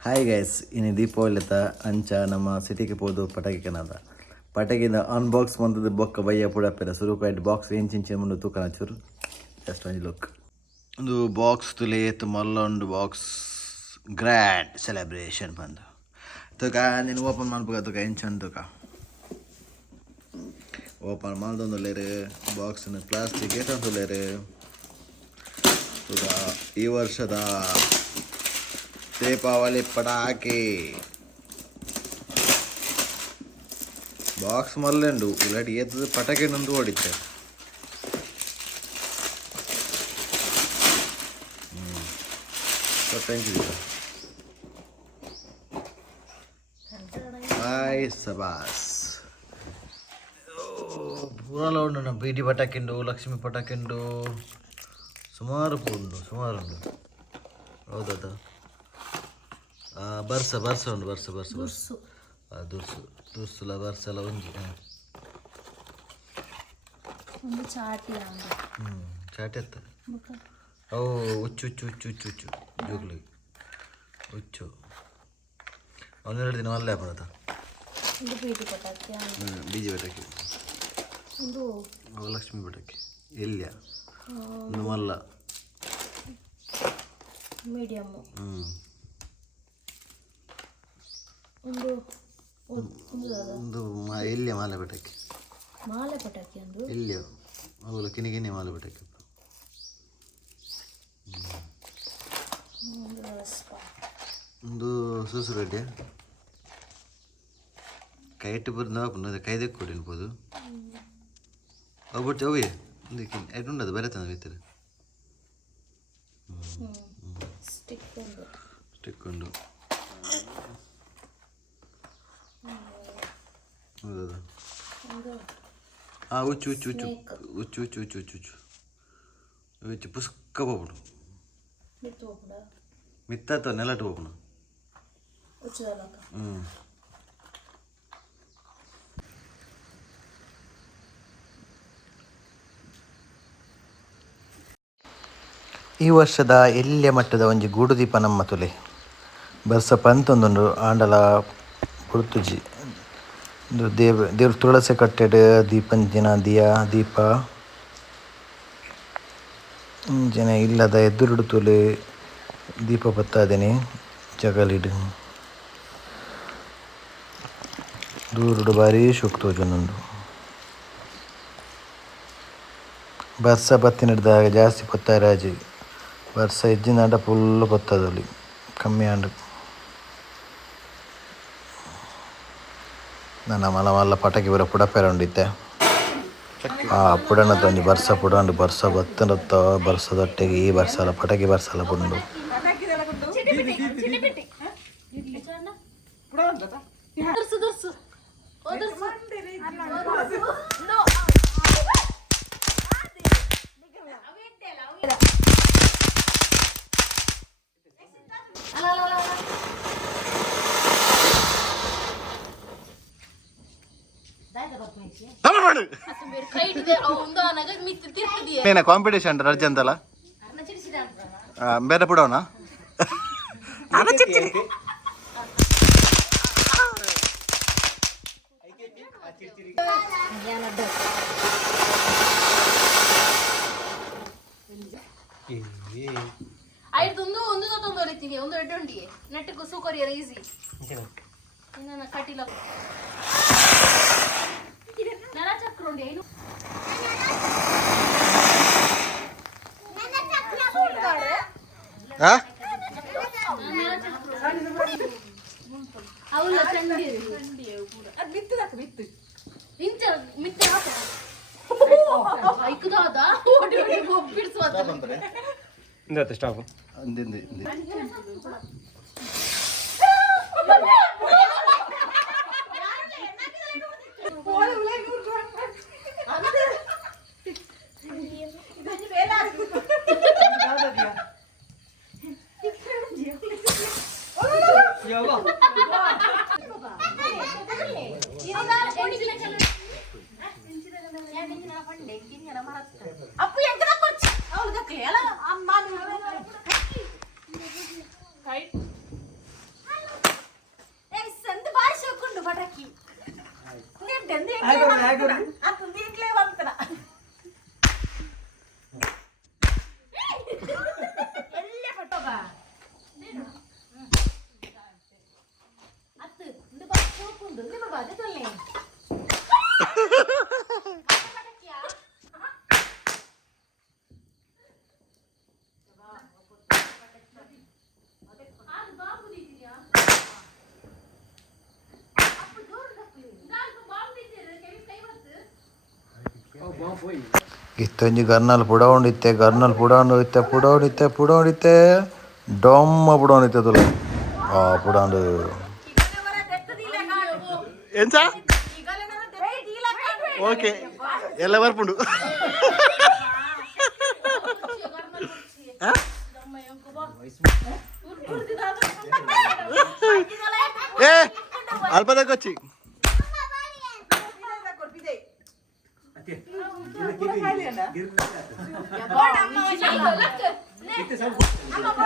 hi guys, ಇನ್ನು ದೀಪಾವಳಿತ ಅಂಚ ನಮ್ಮ ಸಿಟಿಗೆ ಪೋದು ಪಟಾಕಿ ಕನದ ಪಟಾಕಿದ ಅನ್ಬಾಕ್ಸ್ ಮಂತದ ಬೊಕ್ಕ ಬಯ್ಯ ಪುಡಪ್ಪೆಲ್ಲ ಸುರುಕಾಯ್ತು ಬಾಕ್ಸ್ ಇಂಚಿನ ಮುಂದೆ ತೂಕನ ಚೂರು ಜಸ್ಟ್ ಒಂದು ಲುಕ್ ಒಂದು ಬಾಕ್ಸ್ ತುಲೇತ್ ಮಲ್ಲೊಂದು ಬಾಕ್ಸ್ ಗ್ರ್ಯಾಂಡ್ ಸೆಲೆಬ್ರೇಷನ್ ಬಂದು ತುಕ ನೀನು ಓಪನ್ ಮಾಡ್ಬೇಕು ತುಕ ಇಂಚನ್ ತುಕ ಓಪನ್ ಮಾಡ್ದೊಂದುಲ್ಲೇರು ಬಾಕ್ಸ್ನ ಪ್ಲಾಸ್ಟಿಕ್ ಏಟೊಂದುಲ್ಲೇರು ತುಕ ಈ ವರ್ಷದ ದೀಪಾವಳಿ ಪಟಾಕಿ ಬಾಕ್ಸ್ ಮಲ್ಲೆಂಡು ಇಲ್ಲಾಟಿ ಏತದ ಪಟಾಕಿ ನಂದು ಓಡಿತ್ತೆ ಹಾಯ್ ಸಬಾಸ್ ಪೂರಲ ಉಂಡು ನಮ್ಮ ಬೀಡಿ ಪಟಾಕಿಂಡು ಲಕ್ಷ್ಮಿ ಪಟಾಕಿಂಡು ಸುಮಾರು ಉಂಡು ಹೌದದ ಬರ್ಸ ಉಂಡು ಬರ್ಸ ದುರ್ಸುಲ ಬರ್ಸಲ ಒಂಜಿ ಚಾಟಿ ಅತ್ತ ಅವು ಹುಚ್ಚು ಜೋಗ್ಲಿಗೆ ಹುಚ್ಚು ಒಂದೆರಡು ದಿನ ಅಲ್ಲೇ ಬರೋದ ಬೀಜಿ ಪಟಾಕಿ ಲಕ್ಷ್ಮಿ ಪಟಾಕಿ ಎಲ್ಯ ಒಂದು ಮಲ್ಲ ಮೀಡಿಯಮ್ ಒಂದು ಎಲ್ಲಿಯ ಮಾಲೆ ಪಟಾಕಿ ಒಂದು ಎಲ್ಲಿಯ ಅವಳು ಕಿನಿ ಮಾಲೆ ಪಟಾಕಿ ಒಂದು ಸೂಸುಗಡ್ಡೆ ಕೈ ಇಟ್ಟು ಬರೋದು ಕೈದೆ ಕೊಡಿರ್ಬೋದು ಅವು ಬಿಟ್ಟು ಅವೇ ಒಂದು ಉಂಡದು ಬರತ್ತಂದ ಬಿತ್ತಾರೆ ಸ್ಟಿಕ್ ಉಂಡು ಹೌದಾ ಹುಚ್ಚು ಪುಸ್ಕ ಹೋಗ್ಬಿಡು ಮಿತ್ತ ನೆಲಟ್ಟು ಹೋಗ್ಬಿಡು ಈ ವರ್ಷದ ಎಲ್ಲಿಯ ಮಟ್ಟದ ಒಂಜಿ ಗೂಡು ದೀಪ ನಮ್ಮ ತುಲೆ ಬರ್ಸ ಪಂತೊಂದುಂಡು ಆಂಡಲ ಪುರ್ತುಜಿ ದೇವ್ರ ತುಳಸಿ ಕಟ್ಟೆಡ್ ದೀಪಂಜಿನ ದೀಪ ಜನ ಇಲ್ಲದ ಎದುರುಡು ತುಲೆ ದೀಪ ಬತ್ತಾದೇನೆ ಜಗಲಿಡು ದೂರುಡು ಬಾರಿ ಶೋಕ್ ತೋಜೊಂದುಂಡು ಬರ್ಸ ಬತ್ತಿನಿಡ್ದಾಗ ಜಾಸ್ತಿ ಪೊತ್ತಾರಾಜಿ ಬರ್ಸ ಇಜ್ಜಿಂದಾಂಡ ಫುಲ್ ಪೊತ್ತದಲ್ಲಿ ಕಮ್ಮಿ ಆಂಡು ನನ್ನ ಮಲ್ಲ ಪಟಾಕಿ ಬರ ಪುಡಪೆರ ಉಂಡಿತ್ತೆ ಪುಡನದ ಒಂಜಿ ಬರ್ಸ ಪುಡಂಡು ಬರ್ಸ ಬತ್ತನತ್ತ ಬರ್ಸದೊಟ್ಟೆಗೆ ಈ ಬರ್ಸಲ ಪಟಾಕಿ ಬರ್ಸಲ ಪುಂಡು ಕಾಂಪಿಟೇಷನ್ ಅರ್ಜೆಂತಲ್ಲ ಬೇರೆ ಬಿಡೋಣ ಒಂದು ಎಡ್ಡೊಂಡಿಗೆ ನೆಟ್ಟಗೂ ಸೂಕರಿಯರ ಈಸಿ ಕಟ್ಟಿಲ ಚಕ್ರ ಏನು ಸ್ಟಾಪ್ ಅಪ್ಪು ಎಂಕದ ಕೊಚ್ಚ ಅವಳು ದಕ್ಕೆ ಎಲ್ಲ ಅಮ್ಮ ಅತ್ತು ಇದು ಬಾ ಹೋಗ್ಕೊಂಡು ನಿಮ್ಮ ಬಾ ಅದು ತೊಲ್ಲೆ ಇತ್ತೊಂಜಿ ಗರ್ನಲ್ ಪುಡವೊಂಡಿತ್ತೆ ಪುಡವೊಂಡಿತ್ತೆ ಡೊಮ್ಮ ಪುಡವೊಂಡಿತ್ತೆ ತುಲ ಪುಡಾಂಡು ಎಂಚ ಓಕೆ ಎಲ್ಲ ಬರ್ಪುಂಡು ಏ ಅಲ್ಪದಕ್ಕೊಚ್ಚಿ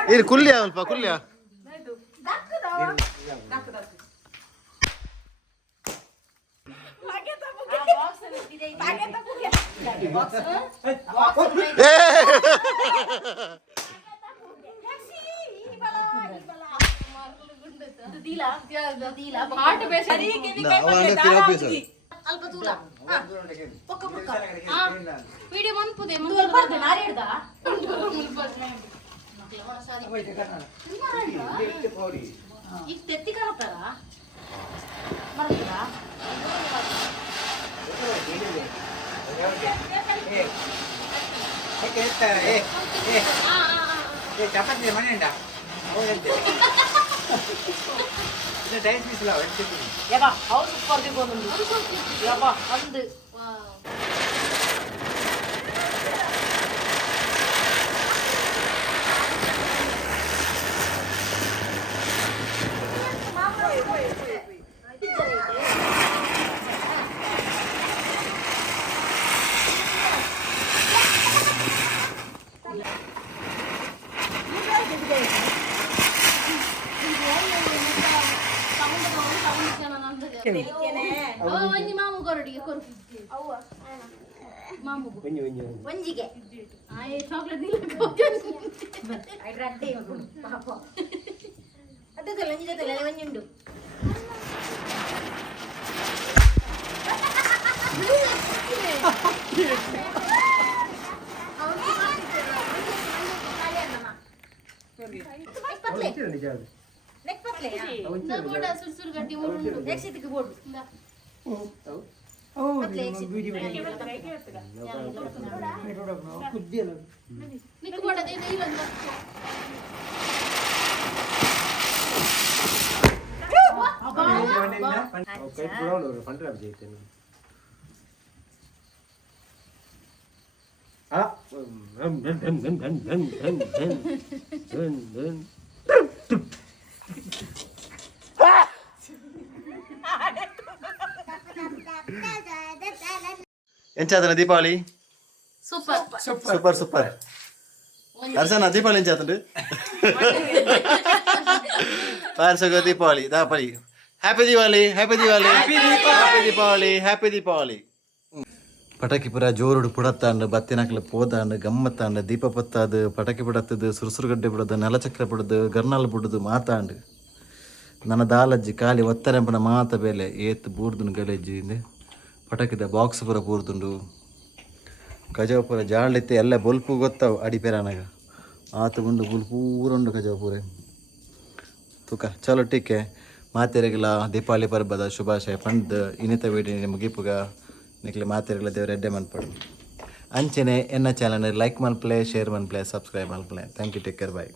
ಇದು ಕುಲ್ಯ ಸ್ವಲ್ಪ ಕುಲ್ಯ ಅಲ್ಪ ತೂಲ ಪೊಕ್ಕ ಪೊಕ್ಕ ವಿಡಿಯೋ ಮನ್ಪುದೆ ಮುಂದೆ ಬರ್ದೆ ನಾರಿ ಹಿಡ್ದ ಇಷ್ಟು ಎತ್ತಿ ಕರತಾರ ಮರದ್ರ ಚಪಾತಿ ಮನೆ ಉಂಟಾ ಯಬ್ಬಾ ಅವ್ರು ಸೂಪರ್ ಗೊಂದು ಯಬ್ಬಾ ಒಂದು ಒಂಜಿ ಮಾಮು ಕೊರಡಿಗೆ ಕೊರು ಮಾಮು ಒಂಜಿಗೆ ಚಾಕ್ಲೇಟ್ ಅದಲ್ಲ ಒಂಜಿದಲ್ಲ ಒಂಜುಂಡು ಸುರ್ಸುರು ಗಟ್ಟಿ ಎಕ್ಸಿಟಿಗೆ ಬೋರ್ಡು ಎಂಚಾತನ ದೀಪಾವಳಿ ಸೂಪರ್ ಸೂಪರ್ ಸೂಪರ್ ಅರ್ಸನ ದೀಪಾವಳಿ ಎಂಚಾತಂಡು ಪಾರ್ಸಗ ದೀಪಾವಳಿ ದಾಪಳಿ happy Diwali happy Diwali happy Deepavali happy Deepavali ಪಟಾಕಿ ಪುರ ಜೋರುಡು ಪುಡತ್ತಾಂಡು ಬತ್ತಿನಕ್ಲ ಪೋದಾಂಡು ಗಮ್ಮತ್ತಾಂಡು ದೀಪ ಪತ್ತಾದು ಪಟಾಕಿ ಪುಡತ್ತದು ಸುರುಸುರುಗಡ್ಡೆ ಬಿಡೋದು ನೆಲಚಕ್ರ ಬಿಡೋದು ಗರ್ನಾಲ್ ಬಿಡೋದು ಮಾತಾಂಡು ನನ್ನ ದಾಲಜ್ಜಿ ಖಾಲಿ ಒತ್ತರೆಂಪನ ಮಾತ ಬೇಲೆ ಏತ್ ಬೂರ್ದುನು ಗಲೇಜ್ಜಿ ಪಟಾಕಿದ ಬಾಕ್ಸ್ ಪೂರ ಪೂರ್ದುಂಡು ಗಜವ ಪೂರ ಜಾಳ್ಲಿತ್ತೆ ಎಲ್ಲ ಬೊಲ್ಪು ಗೊತ್ತಾವು ಅಡಿಪೇರಾನಾಗ ಆತ ಉಂಡು ಬುಲ್ ಪೂರುಂಡು ಗಜವ ಪೂರೆ ತುಕ ಚಲೋ ಟೀಕೆ ಮಾತೆರೆಗಿಲ್ಲ ದೀಪಾವಳಿ ಪರ್ಬದ ಶುಭಾಶಯ ಪಂಡ್ ಇನ್ನಿತ ವೀಡಿಯೋ ಮುಗಿಪುಗ ನಿಕ್ಲೆ ಮಾತೆರೆಗಿಲ್ಲ ದೇವ್ರ ಎಡ್ಡೆ ಮನ್ಪಡು ಅಂಚನೆ ಎನ್ನ ಚಾನಲ್ ಲೈಕ್ ಮನ್ಪ್ಲೆ ಶೇರ್ ಮನ್ಪ್ಲೆ ಸಬ್ಸ್ಕ್ರೈಬ್ ಮನ್ಪ್ಲೆ thank you take care bye